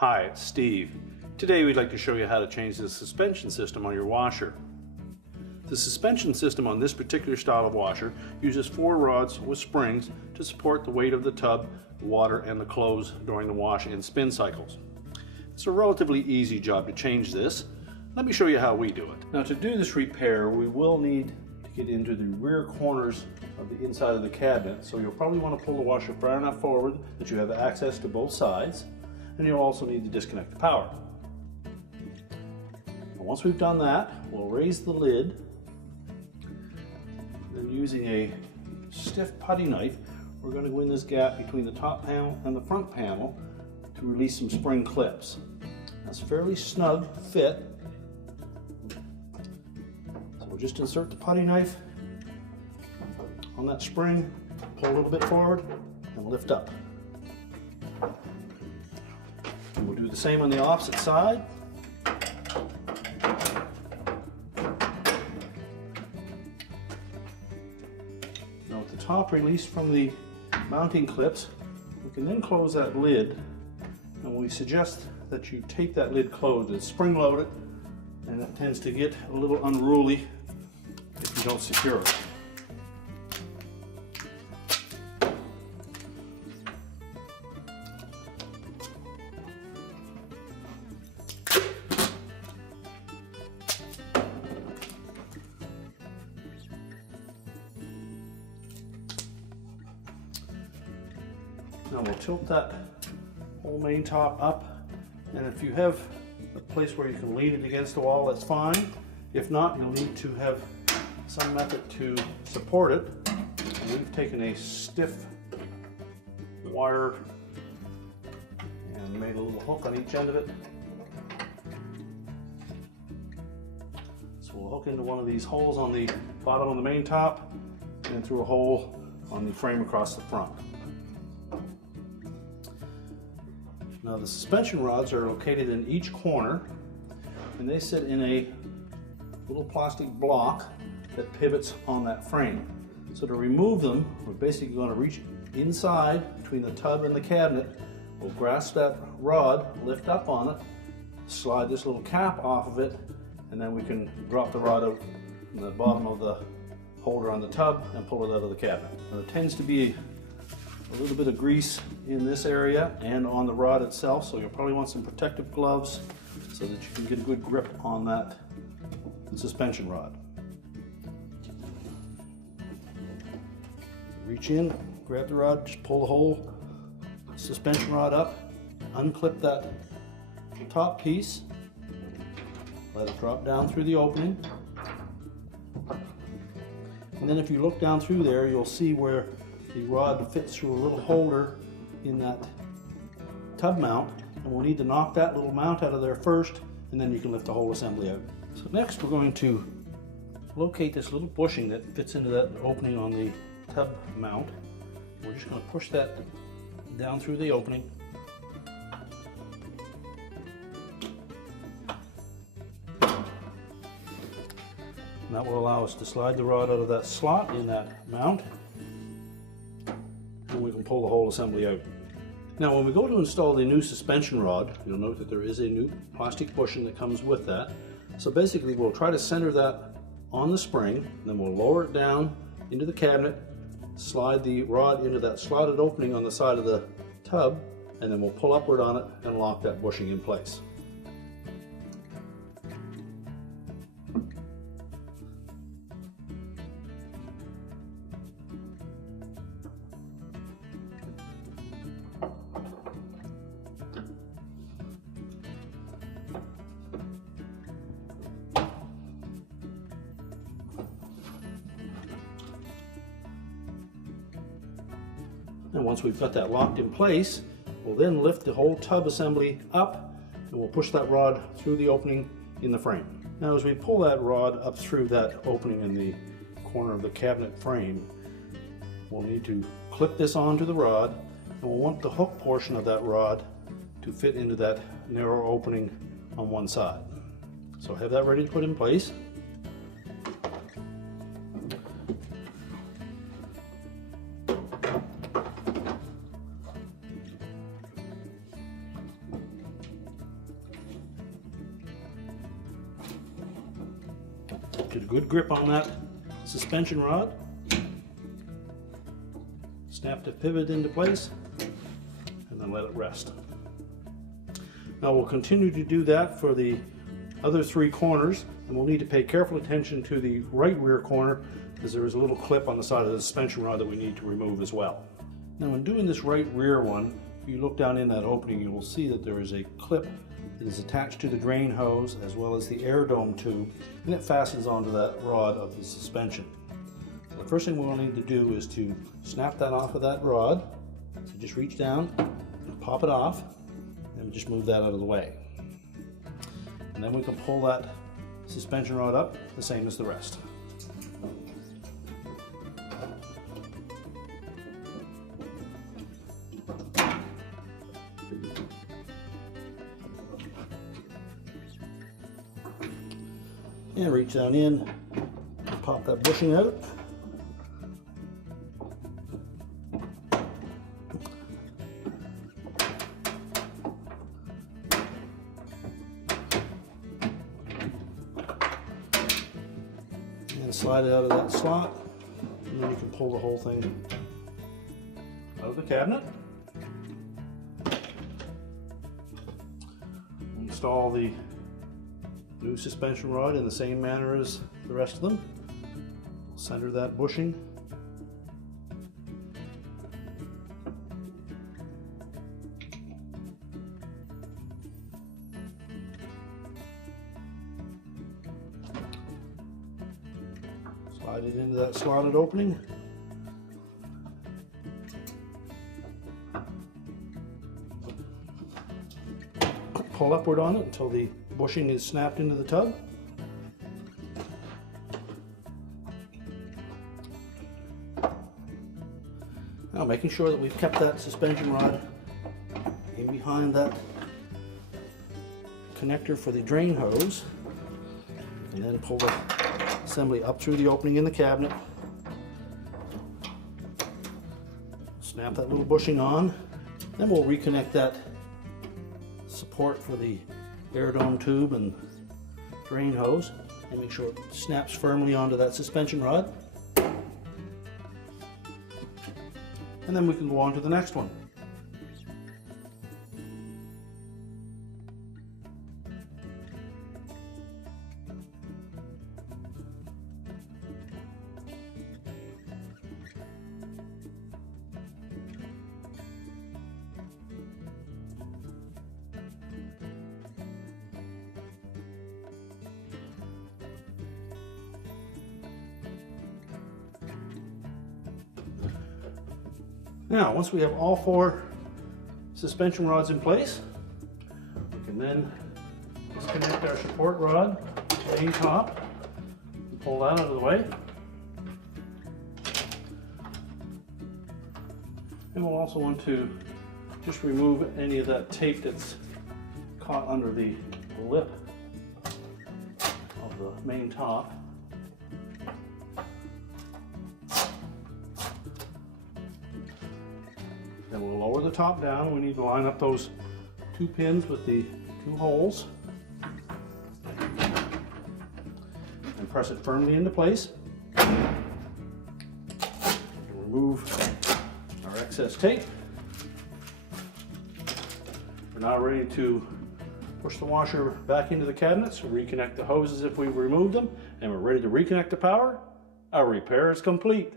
Hi, it's Steve. Today we'd like to show you how to change the suspension system on your washer. The suspension system on this particular style of washer uses 4 rods with springs to support the weight of the tub, the water, and the clothes during the wash and spin cycles. It's a relatively easy job to change this. Let me show you how we do it. Now, to do this repair, we will need to get into the rear corners of the inside of the cabinet, so you'll probably want to pull the washer far enough forward that you have access to both sides. And you'll also need to disconnect the power. And once we've done that, we'll raise the lid. Then using a stiff putty knife, we're going to go in this gap between the top panel and the front panel to release some spring clips. That's a fairly snug fit. So we'll just insert the putty knife on that spring, pull a little bit forward, and lift up. And we'll do the same on the opposite side. Now with the top released from the mounting clips, we can then close that lid, and we suggest that you tape that lid closed. It's spring loaded and it tends to get a little unruly if you don't secure it. Now we'll tilt that whole main top up, and if you have a place where you can lean it against the wall, that's fine. If not, you'll need to have some method to support it. And we've taken a stiff wire and made a little hook on each end of it. So we'll hook into one of these holes on the bottom of the main top and through a hole on the frame across the front. Now the suspension rods are located in each corner, and they sit in a little plastic block that pivots on that frame. So to remove them, we're basically going to reach inside between the tub and the cabinet. We'll grasp that rod, lift up on it, slide this little cap off of it, and then we can drop the rod out in the bottom of the holder on the tub and pull it out of the cabinet. Now, there tends to be a little bit of grease in this area and on the rod itself, so you'll probably want some protective gloves so that you can get a good grip on that suspension rod. Reach in, grab the rod, just pull the whole suspension rod up, unclip that top piece, let it drop down through the opening, and then if you look down through there, you'll see where the rod fits through a little holder in that tub mount, and we'll need to knock that little mount out of there first, and then you can lift the whole assembly out. So next we're going to locate this little bushing that fits into that opening on the tub mount. We're just going to push that down through the opening. And that will allow us to slide the rod out of that slot in that mount, and we can pull the whole assembly out. Now when we go to install the new suspension rod, you'll note that there is a new plastic bushing that comes with that. So basically we'll try to center that on the spring, and then we'll lower it down into the cabinet, slide the rod into that slotted opening on the side of the tub, and then we'll pull upward on it and lock that bushing in place. And once we've got that locked in place, we'll then lift the whole tub assembly up, and we'll push that rod through the opening in the frame. Now as we pull that rod up through that opening in the corner of the cabinet frame, we'll need to clip this onto the rod, and we'll want the hook portion of that rod to fit into that narrow opening on one side. So have that ready to put in place. Get a good grip on that suspension rod. Snap the pivot into place and then let it rest. Now we'll continue to do that for the other 3 corners, and we'll need to pay careful attention to the right rear corner because there is a little clip on the side of the suspension rod that we need to remove as well. Now in doing this right rear one, if you look down in that opening, you will see that there is a clip that is attached to the drain hose as well as the air dome tube, and it fastens onto that rod of the suspension. The first thing we'll need to do is to snap that off of that rod. So just reach down and pop it off, and just move that out of the way. And then we can pull that suspension rod up the same as the rest. And reach down in, pop that bushing out. And slide it out of that slot, and then you can pull the whole thing out of the cabinet. Install the new suspension rod in the same manner as the rest of them. Center that bushing. Slide it into that slotted opening. Pull upward on it until the bushing is snapped into the tub. Now making sure that we've kept that suspension rod in behind that connector for the drain hose, and then pull the assembly up through the opening in the cabinet. Snap that little bushing on. Then we'll reconnect that support for the air dome tube and drain hose and make sure it snaps firmly onto that suspension rod. And then we can go on to the next one. Now, once we have all 4 suspension rods in place, we can then disconnect our support rod to the main top and pull that out of the way. And we'll also want to just remove any of that tape that's caught under the lip of the main top. Then we'll lower the top down. We need to line up those 2 pins with the 2 holes and press it firmly into place. Remove our excess tape. We're now ready to push the washer back into the cabinets, reconnect the hoses if we've removed them, and we're ready to reconnect the power. Our repair is complete.